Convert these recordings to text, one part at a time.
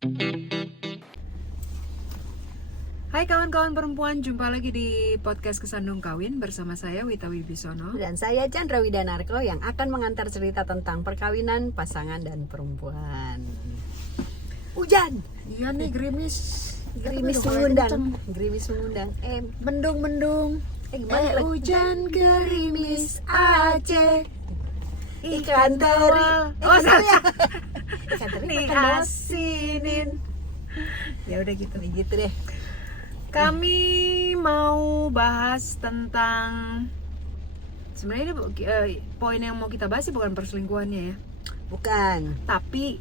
Hai kawan-kawan perempuan, jumpa lagi di podcast Kesandung Kawin bersama saya Wita Wibisono. Dan saya Chandra Widanarko yang akan mengantar cerita tendang perkawinan, pasangan, dan perempuan. Hujan! Iya nih gerimis. Gerimis Aduh, mengundang. Gerimis mengundang. Mendung. Gimana? Hujan gerimis Aceh. Ikan teri. salah. Ikan teri Nih makan bawah. asinin. Ya udah gitu. Gitu deh. Kami mau bahas tentang sebenarnya poin yang mau kita bahas sih bukan perselingkuhannya ya, Bukan. tapi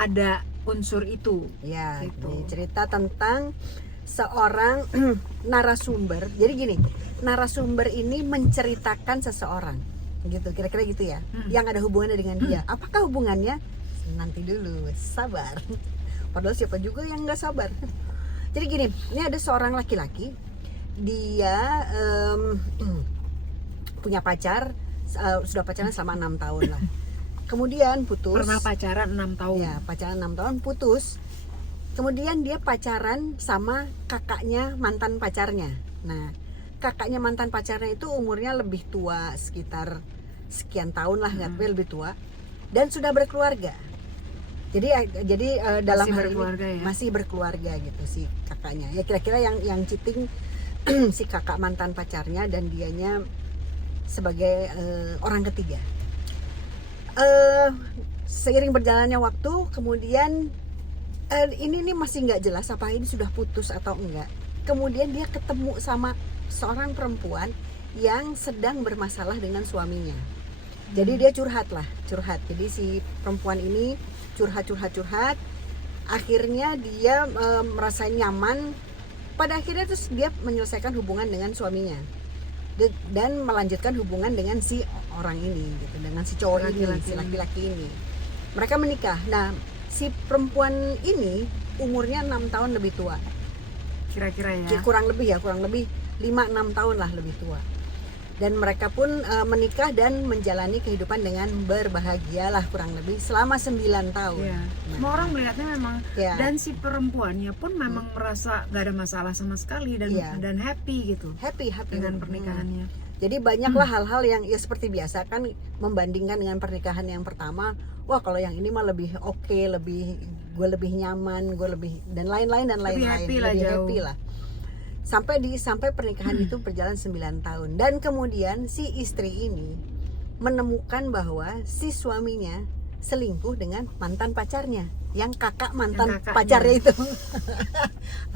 ada unsur itu. Ya, Gitu. ini cerita tentang seorang narasumber. Jadi gini, narasumber ini menceritakan seseorang. Gitu, kira-kira gitu ya. Yang ada hubungannya dengan dia. Apakah hubungannya? Nanti dulu, sabar. Padahal siapa juga yang nggak sabar. Jadi gini, ini ada seorang laki-laki, dia punya pacar, sudah pacaran selama 6 tahun lah. Kemudian putus. Pernah pacaran 6 tahun. Ya, pacaran 6 tahun, putus. Kemudian dia pacaran sama kakaknya mantan pacarnya. Nah, kakaknya mantan pacarnya itu umurnya lebih tua, sekitar sekian tahun lah, nggak lebih tua, dan sudah berkeluarga. Jadi dalam Masih hal berkeluarga ini ya? masih berkeluarga gitu si kakaknya. Ya kira-kira yang cheating si kakak mantan pacarnya dan dianya sebagai orang ketiga. Seiring berjalannya waktu, kemudian ini nih masih nggak jelas apa ini sudah putus atau enggak. Kemudian dia ketemu sama seorang perempuan yang sedang bermasalah dengan suaminya. Jadi dia curhat. Jadi si perempuan ini curhat. Akhirnya dia merasa nyaman. Pada akhirnya terus dia menyelesaikan hubungan dengan suaminya dan melanjutkan hubungan dengan si orang ini, gitu, dengan si cowok ini, si laki-laki ini. Mereka menikah. Nah, si perempuan ini umurnya 6 tahun lebih tua. Kira-kira ya. Kurang lebih 5-6 tahun lah lebih tua. Dan mereka pun menikah dan menjalani kehidupan dengan berbahagia lah kurang lebih selama 9 tahun. Ya. Nah, Semua orang melihatnya memang ya. dan si perempuannya pun memang merasa gak ada masalah sama sekali dan Iya. dan happy gitu happy dengan pernikahannya. Jadi banyaklah hal-hal yang ya seperti biasa kan, membandingkan dengan pernikahan yang pertama. Wah, kalau yang ini mah lebih oke, gue lebih nyaman, gue lebih dan lain-lain Lebih happy lah, lebih jauh. happy lah. Sampai pernikahan itu berjalan 9 tahun dan kemudian si istri ini menemukan bahwa si suaminya selingkuh dengan mantan pacarnya, yang kakak mantan pacarnya itu.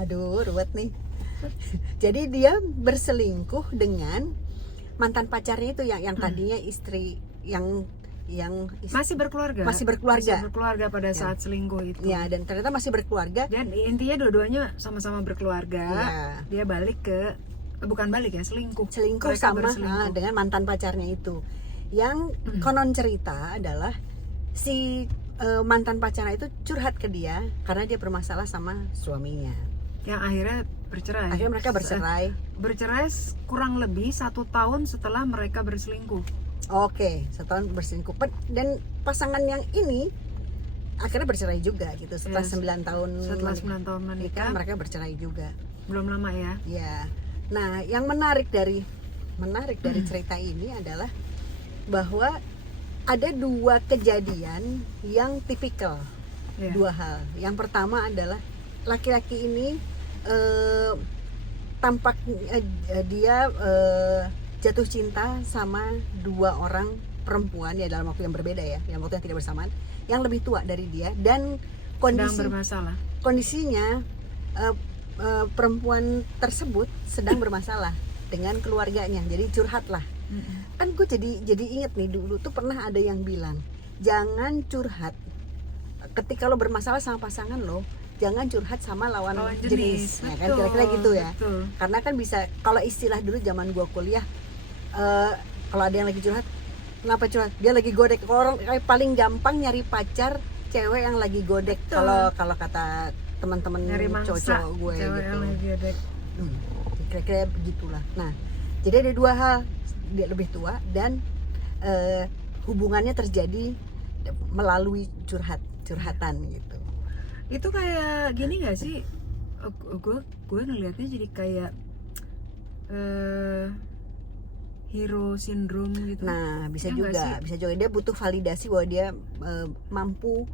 Aduh, ruwet nih. Jadi dia berselingkuh dengan mantan pacarnya itu yang tadinya istri yang Masih berkeluarga pada saat selingkuh itu. Ya, dan ternyata masih berkeluarga. Dan intinya dua-duanya sama-sama berkeluarga. Ya. Dia selingkuh Mereka sama dengan mantan pacarnya itu. Yang konon cerita adalah si mantan pacarnya itu curhat ke dia karena dia bermasalah sama suaminya. Yang akhirnya bercerai. Akhirnya mereka bercerai. Bercerai kurang lebih 1 tahun setelah mereka berselingkuh. Oke, 1 tahun berselingkuh. Dan pasangan yang ini akhirnya bercerai juga gitu setelah 9 tahun. Setelah 9 tahun menikah, mereka bercerai juga. Belum lama ya. Ya. Nah, yang menarik dari cerita ini adalah bahwa ada 2 kejadian yang tipikal. Ya. 2 hal. Yang pertama adalah laki-laki ini tampak dia jatuh cinta sama 2 orang perempuan ya dalam waktu yang berbeda ya, dalam waktu yang tidak bersamaan, yang lebih tua dari dia dan kondisinya perempuan tersebut sedang bermasalah dengan keluarganya, jadi curhat lah. Kan gue jadi inget nih, dulu tuh pernah ada yang bilang jangan curhat ketika lo bermasalah sama pasangan lo, jangan curhat sama lawan jenis. Ya kan, kira-kira gitu ya. Betul. Karena kan bisa, kalau istilah dulu zaman gua kuliah, kalau ada yang lagi curhat, kenapa curhat? Dia lagi godek. Orang paling gampang nyari pacar cewek yang lagi godek. Kalau kata teman-teman cowok gue gitu. Kira-kira begitulah. Nah, jadi ada 2 hal, dia lebih tua dan hubungannya terjadi melalui curhatan gitu. Itu kayak gini gak sih? Gue ngelihatnya jadi kayak hero syndrome gitu. Nah, bisa Ya nggak juga, sih? bisa juga dia butuh validasi bahwa dia mampu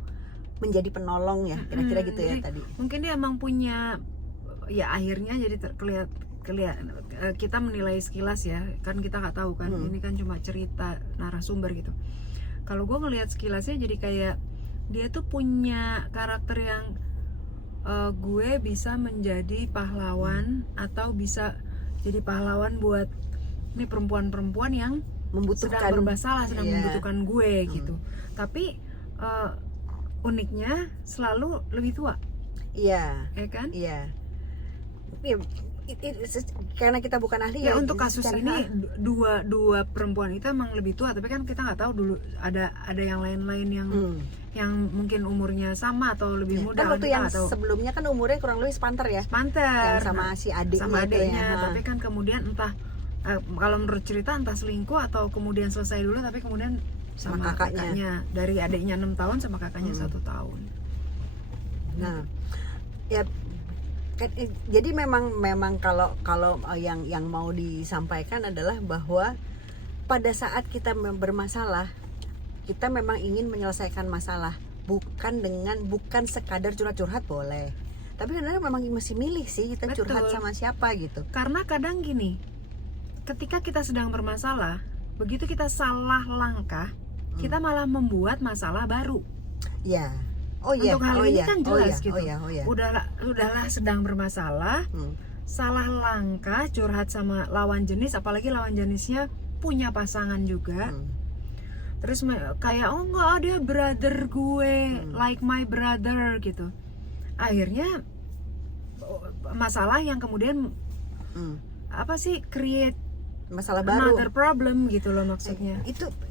menjadi penolong ya, kira-kira gitu ya Jadi, tadi. mungkin dia emang punya, ya akhirnya jadi kita menilai sekilas ya, kan kita nggak tahu kan, ini kan cuma cerita narasumber gitu. Kalau gue ngelihat sekilasnya jadi kayak dia tuh punya karakter yang gue bisa menjadi pahlawan atau bisa jadi pahlawan buat ini perempuan-perempuan yang sedang bermasalah, sedang membutuhkan gue gitu. Tapi uniknya selalu lebih tua. Iya. Ya kan? Iya. Ya, karena kita bukan ahli ya untuk kasus ini dua perempuan itu emang lebih tua, tapi kan kita nggak tahu dulu ada yang lain-lain yang mungkin umurnya sama atau lebih muda. Kan waktu yang sebelumnya kan umurnya kurang lebih sepantar ya. Sepantar. Yang sama si adiknya. Tapi kan kemudian entah kalau menurut cerita entah selingkuh atau kemudian selesai dulu, tapi kemudian sama kakaknya. Dari adiknya 6 tahun sama kakaknya 1 tahun. Nah, ya jadi memang kalau yang mau disampaikan adalah bahwa pada saat kita bermasalah, kita memang ingin menyelesaikan masalah, bukan sekadar curhat boleh, tapi kadang memang masih milih sih kita curhat sama siapa gitu. Karena kadang gini, ketika kita sedang bermasalah, begitu kita salah langkah, kita malah membuat masalah baru. Ya. Untuk hal ini kan jelas gitu. Udahlah sedang bermasalah, salah langkah, curhat sama lawan jenis, apalagi lawan jenisnya punya pasangan juga. Terus kayak oh enggak, dia brother gue, like my brother gitu. Akhirnya masalah yang kemudian create masalah baru, another problem gitu loh maksudnya.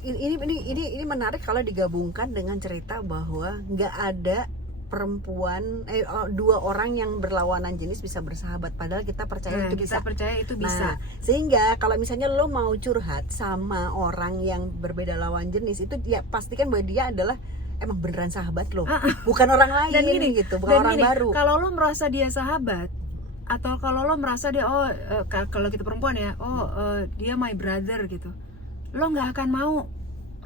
Ini menarik kalau digabungkan dengan cerita bahwa nggak ada perempuan dua orang yang berlawanan jenis bisa bersahabat, padahal kita percaya itu bisa. Kita percaya itu bisa. Sehingga kalau misalnya lo mau curhat sama orang yang berbeda lawan jenis, itu ya pastikan bahwa dia adalah emang beneran sahabat lo, bukan orang lain. Dan gini, gitu, bukan orang baru. Kalau lo merasa dia sahabat, atau kalau lo merasa dia kalau kita perempuan ya, dia my brother gitu, lo nggak akan mau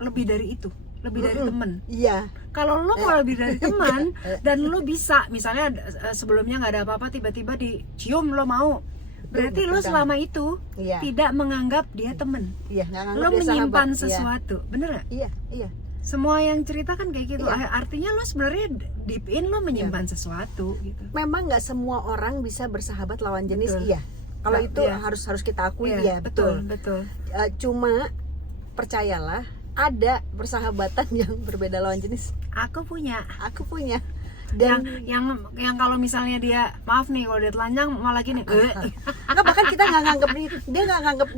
lebih dari itu, lebih dari temen. Iya. Kalau lo mau lebih dari teman dan lo bisa, misalnya sebelumnya nggak ada apa-apa, tiba-tiba dicium lo mau, berarti lo selama itu tidak menganggap dia temen. Iya, lo menyimpan sesuatu, bener nggak? Iya. Semua yang cerita kan kayak gitu. Artinya lo sebenarnya deep in lo menyimpan sesuatu gitu. Memang nggak semua orang bisa bersahabat lawan jenis. Iya. Kalau itu harus kita akui. Betul. Cuma percayalah, ada persahabatan yang berbeda lawan jenis. Aku punya. Dan yang kalau misalnya dia, maaf nih kalau dia telanjang malah gini. Nggak, bahkan kita nggak nganggep dia nggak nganggep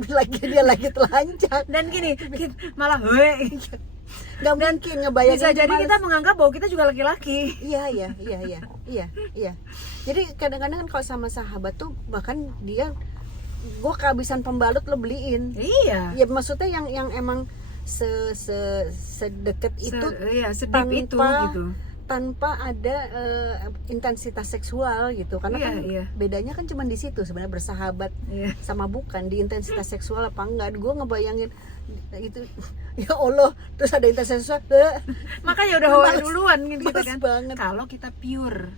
dia lagi telanjang. Dan gini, malah nggak mungkin ngebayangin. Bisa jadi kita menganggap bahwa kita juga laki-laki. Iya. Jadi kadang-kadang kan kalau sama sahabat tuh bahkan dia, gue kehabisan pembalut lo beliin. Iya. Ya maksudnya yang emang sedekat itu, sedip itu gitu. Tanpa ada intensitas seksual gitu, karena bedanya kan cuma di situ sebenarnya, bersahabat sama bukan di intensitas seksual apa enggak. Gue ngebayangin itu, ya Allah, terus ada intensitas seksual, makanya udah hawa duluan gitu kan. Kalau kita pure,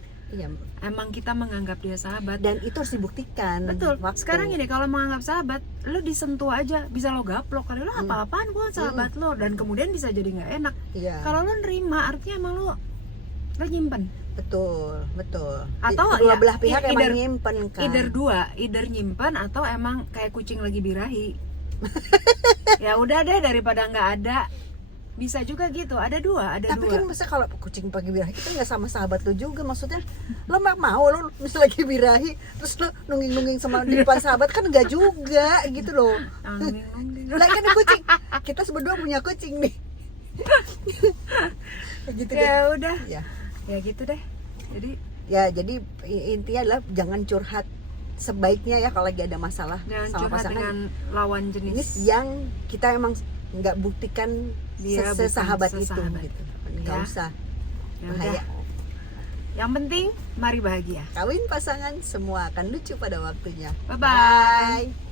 emang kita menganggap dia sahabat, dan itu harus dibuktikan. Betul. Sekarang ini kalau menganggap sahabat, lo disentuh aja bisa lo gaplok, kali lo apa-apaan gue sahabat lo, dan kemudian bisa jadi nggak enak. Kalau lo nerima, artinya emang lo nyimpen. Betul. Atau kedua belah pihak emang nyimpen kan. Either nyimpen atau emang kayak kucing lagi birahi. Ya udah deh, daripada nggak ada. Bisa juga gitu, ada dua. Tapi kan masa kalau kucing pagi birahi, kita nggak sama sahabat lo juga, maksudnya lo mau lo misalnya lagi birahi terus lo nungging sama di depan sahabat, kan nggak juga gitu loh. Lah kan kucing, kita berdua punya kucing nih. Gitu ya udah. Ya gitu deh. Jadi intinya adalah jangan curhat, sebaiknya ya kalau lagi ada masalah sama pasangan dengan lawan jenis yang kita emang nggak buktikan dia sesahabat itu gitu. Nggak usah, bahaya. Yang penting mari bahagia. Kawin pasangan semua akan lucu pada waktunya. Bye-bye. Bye.